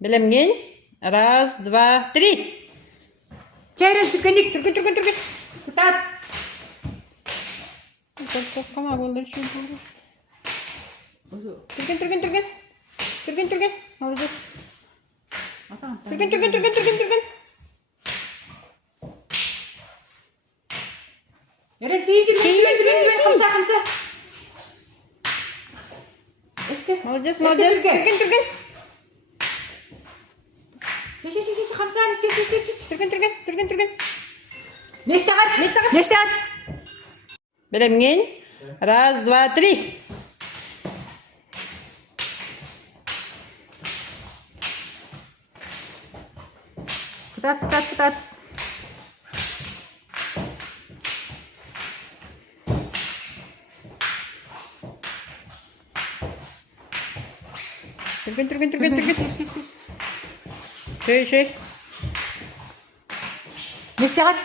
Белемген. Раз, два, три. Через дүкендік. Түрген. Кытат. Кама болды şu Түрген. Түрген. Молодец. Түрген. Ерел, тиі. Қымса. Эссе. Молодец. Түрген. Түрген. Ше, қымсаны істе. Түрген. Нештағар. Белемген. Раз, два, три. Кытат. Түрген. Şey. Нештағар.